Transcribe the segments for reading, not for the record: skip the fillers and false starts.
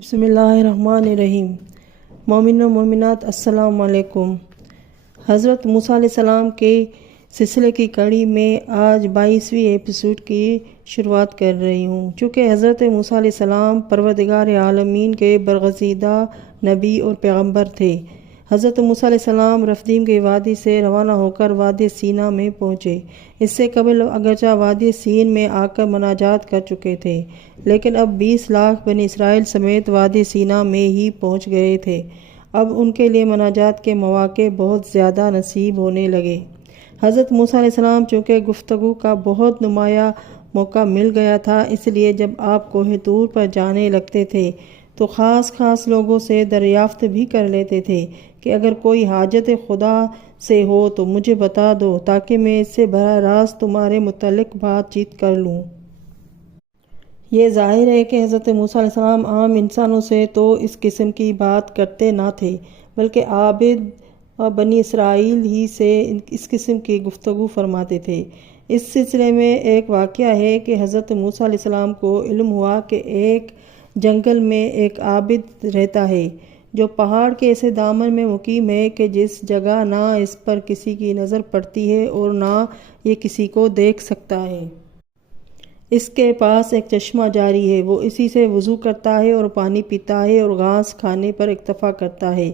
بسم اللہ الرحمن الرحیم۔ مومن و مومنات السلام علیکم۔ حضرت موسیٰ علیہ السلام کے سلسلے کی کڑی میں آج 22ویں ایپیسوڈ کی شروعات کر رہی ہوں۔ چونکہ حضرت موسیٰ علیہ السلام پروردگار عالمین کے برگزیدہ نبی اور پیغمبر تھے۔ حضرت موسیٰ علیہ السلام رفدیم کے وادی سے روانہ ہو کر وادی سینا میں پہنچے۔ اس سے قبل اگرچہ وادی سین میں آ کر مناجات کر چکے تھے، لیکن اب 20 لاکھ بنی اسرائیل سمیت وادی سینا میں ہی پہنچ گئے تھے۔ اب ان کے لیے مناجات کے مواقع بہت زیادہ نصیب ہونے لگے۔ حضرت موسیٰ علیہ السلام چونکہ گفتگو کا بہت نمایاں موقع مل گیا تھا، اس لیے جب آپ کوہ طور پر جانے لگتے تھے تو خاص لوگوں سے دریافت بھی کر لیتے تھے کہ اگر کوئی حاجت خدا سے ہو تو مجھے بتا دو تاکہ میں اس سے براہ راست تمہارے متعلق بات چیت کر لوں۔ یہ ظاہر ہے کہ حضرت موسیٰ علیہ السلام عام انسانوں سے تو اس قسم کی بات کرتے نہ تھے، بلکہ عابد بنی اسرائیل ہی سے اس قسم کی گفتگو فرماتے تھے۔ اس سلسلے میں ایک واقعہ ہے کہ حضرت موسیٰ علیہ السلام کو علم ہوا کہ ایک جنگل میں ایک عابد رہتا ہے جو پہاڑ کے ایسے دامن میں مقیم ہے کہ جس جگہ نہ اس پر کسی کی نظر پڑتی ہے اور نہ یہ کسی کو دیکھ سکتا ہے۔ اس کے پاس ایک چشمہ جاری ہے، وہ اسی سے وضو کرتا ہے اور پانی پیتا ہے اور گھاس کھانے پر اکتفا کرتا ہے۔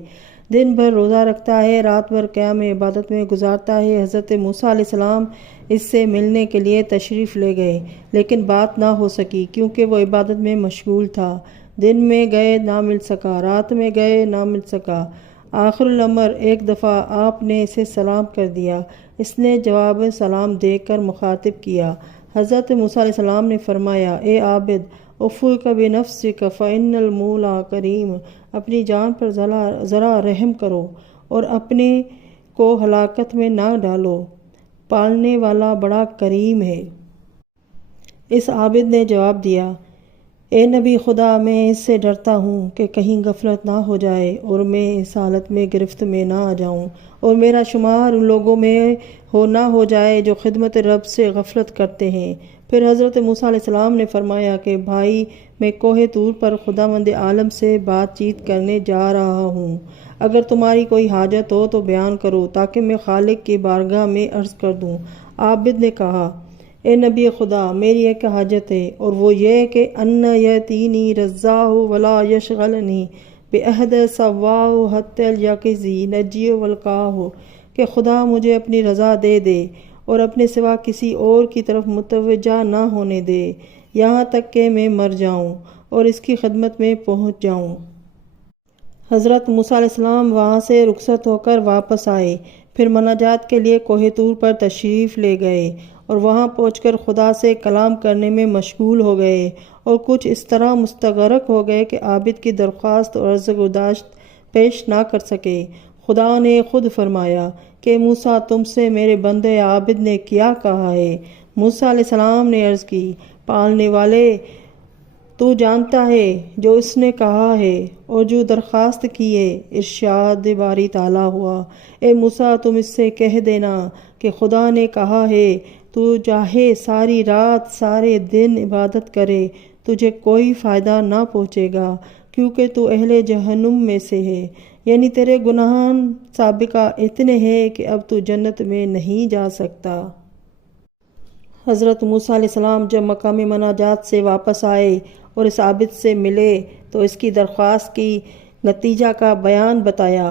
دن بھر روزہ رکھتا ہے، رات بھر قیام عبادت میں گزارتا ہے۔ حضرت موسیٰ علیہ السلام اس سے ملنے کے لیے تشریف لے گئے، لیکن بات نہ ہو سکی کیونکہ وہ عبادت میں مشغول تھا۔ دن میں گئے نہ مل سکا، رات میں گئے نہ مل سکا۔ آخر الامر ایک دفعہ آپ نے اسے سلام کر دیا۔ اس نے جواب سلام دے کر مخاطب کیا۔ حضرت موسیٰ علیہ السلام نے فرمایا، اے عابد، افوک بنفسک فإن المولا کریم، اپنی جان پر ذرا رحم کرو اور اپنے کو ہلاکت میں نہ ڈالو، پالنے والا بڑا کریم ہے۔ اس عابد نے جواب دیا، اے نبی خدا، میں اس سے ڈرتا ہوں کہ کہیں غفلت نہ ہو جائے اور میں اس حالت میں گرفت میں نہ آ جاؤں اور میرا شمار ان لوگوں میں نہ ہو جائے جو خدمت رب سے غفلت کرتے ہیں۔ پھر حضرت موسیٰ علیہ السلام نے فرمایا کہ بھائی، میں کوہ طور پر خداوند عالم سے بات چیت کرنے جا رہا ہوں۔ اگر تمہاری کوئی حاجت ہو تو بیان کرو تاکہ میں خالق کی بارگاہ میں عرض کر دوں۔ عابد نے کہا، اے نبی خدا، میری ایک حاجت ہے اور وہ یہ کہ ان یأتینی رضاہ ولا یشغلنی بعہد سواہ حتی الیقظی نجی والقاہ، کہ خدا مجھے اپنی رضا دے دے اور اپنے سوا کسی اور کی طرف متوجہ نہ ہونے دے یہاں تک کہ میں مر جاؤں اور اس کی خدمت میں پہنچ جاؤں۔ حضرت موسیٰ علیہ السلام وہاں سے رخصت ہو کر واپس آئے، پھر مناجات کے لیے کوہ طور پر تشریف لے گئے اور وہاں پہنچ کر خدا سے کلام کرنے میں مشغول ہو گئے اور کچھ اس طرح مستغرق ہو گئے کہ عابد کی درخواست اور عرض گزاشت پیش نہ کر سکے۔ خدا نے خود فرمایا کہ موسیٰ، تم سے میرے بندے عابد نے کیا کہا ہے؟ موسیٰ علیہ السلام نے عرض کی، پالنے والے، تو جانتا ہے جو اس نے کہا ہے اور جو درخواست کی ہے۔ ارشاد باری تعالیٰ ہوا، اے موسیٰ، تم اس سے کہہ دینا کہ خدا نے کہا ہے، تو چاہے ساری رات سارے دن عبادت کرے، تجھے کوئی فائدہ نہ پہنچے گا کیونکہ تو اہل جہنم میں سے ہے، یعنی تیرے گناہ سابقہ اتنے ہیں کہ اب تو جنت میں نہیں جا سکتا۔ حضرت موسیٰ علیہ السلام جب مقام مناجات سے واپس آئے اور اس عابد سے ملے تو اس کی درخواست کی نتیجہ کا بیان بتایا۔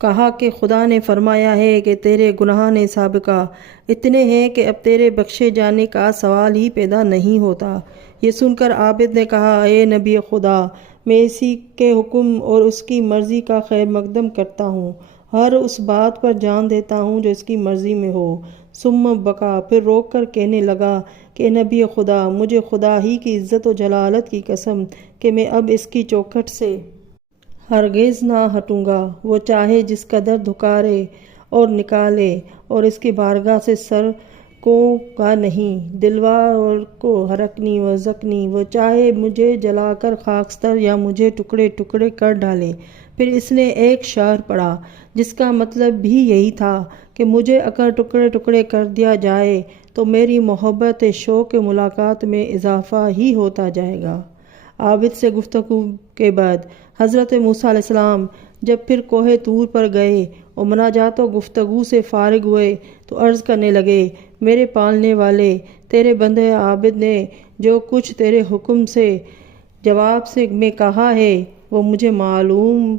کہا کہ خدا نے فرمایا ہے کہ تیرے گناہ سابقہ اتنے ہیں کہ اب تیرے بخشے جانے کا سوال ہی پیدا نہیں ہوتا۔ یہ سن کر عابد نے کہا، اے نبی خدا، میں اسی کے حکم اور اس کی مرضی کا خیر مقدم کرتا ہوں، ہر اس بات پر جان دیتا ہوں جو اس کی مرضی میں ہو۔ ثم بکا، پھر روک کر کہنے لگا کہ نبی خدا، مجھے خدا ہی کی عزت و جلالت کی قسم کہ میں اب اس کی چوکھٹ سے ہرگز نہ ہٹوں گا، وہ چاہے جس قدر دھکارے اور نکالے اور اس کی بارگاہ سے سر کو کا نہیں، دلوا اور کو ہرکنی و زکنی، وہ چاہے مجھے جلا کر خاکستر یا مجھے ٹکڑے ٹکڑے کر ڈالے۔ پھر اس نے ایک شعر پڑھا جس کا مطلب بھی یہی تھا کہ مجھے اگر ٹکڑے ٹکڑے کر دیا جائے تو میری محبت شوق ملاقات میں اضافہ ہی ہوتا جائے گا۔ عابد سے گفتگو کے بعد حضرت موسیٰ علیہ السلام جب پھر کوہ طور پر گئے اور مناجات و گفتگو سے فارغ ہوئے تو عرض کرنے لگے، میرے پالنے والے، تیرے بندے عابد نے جو کچھ تیرے حکم سے جواب سے میں کہا ہے وہ مجھے معلوم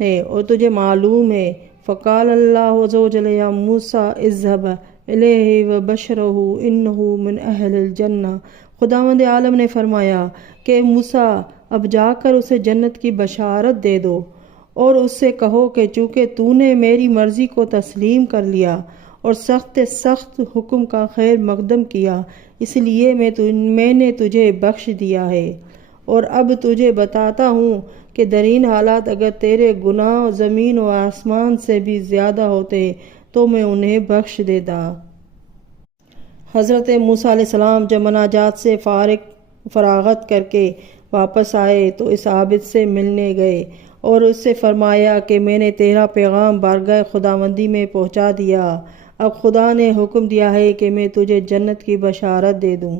ہے اور تجھے معلوم ہے۔ فقال اللہ عز و جل یا موسیٰ اذهب الیہ وبشرہ انہ من اہل الجنہ۔ خداوند عالم نے فرمایا کہ موسیٰ اب جا کر اسے جنت کی بشارت دے دو اور اس سے کہو کہ چونکہ تو نے میری مرضی کو تسلیم کر لیا اور سخت سخت حکم کا خیر مقدم کیا، اس لیے میں نے تجھے بخش دیا ہے، اور اب تجھے بتاتا ہوں کہ درین حالات اگر تیرے گناہ زمین و آسمان سے بھی زیادہ ہوتے تو میں انہیں بخش دیتا۔ حضرت موسیٰ علیہ السلام جب مناجات سے فراغت کر کے واپس آئے تو اس عابد سے ملنے گئے اور اس سے فرمایا کہ میں نے تیرا پیغام بارگاہ خداوندی میں پہنچا دیا، اب خدا نے حکم دیا ہے کہ میں تجھے جنت کی بشارت دے دوں۔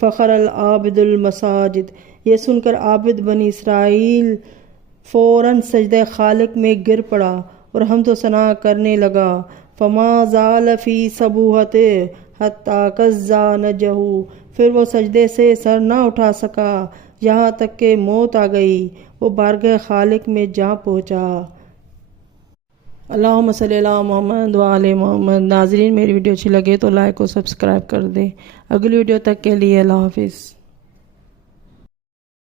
فخر العابد المساجد، یہ سن کر عابد بنی اسرائیل فوراً سجدہ خالق میں گر پڑا اور حمد و ثنا کرنے لگا۔ فما زال فی سبوحتہ حتی کزا نجہ، پھر وہ سجدے سے سر نہ اٹھا سکا یہاں تک کہ موت آ گئی، وہ بارگاہ خالق میں جا پہنچا۔ اللہم صلی علی محمد وعلی محمد۔ ناظرین، میری ویڈیو اچھی لگے تو لائک اور سبسکرائب کر دیں۔ اگلی ویڈیو تک کے لیے اللہ حافظ۔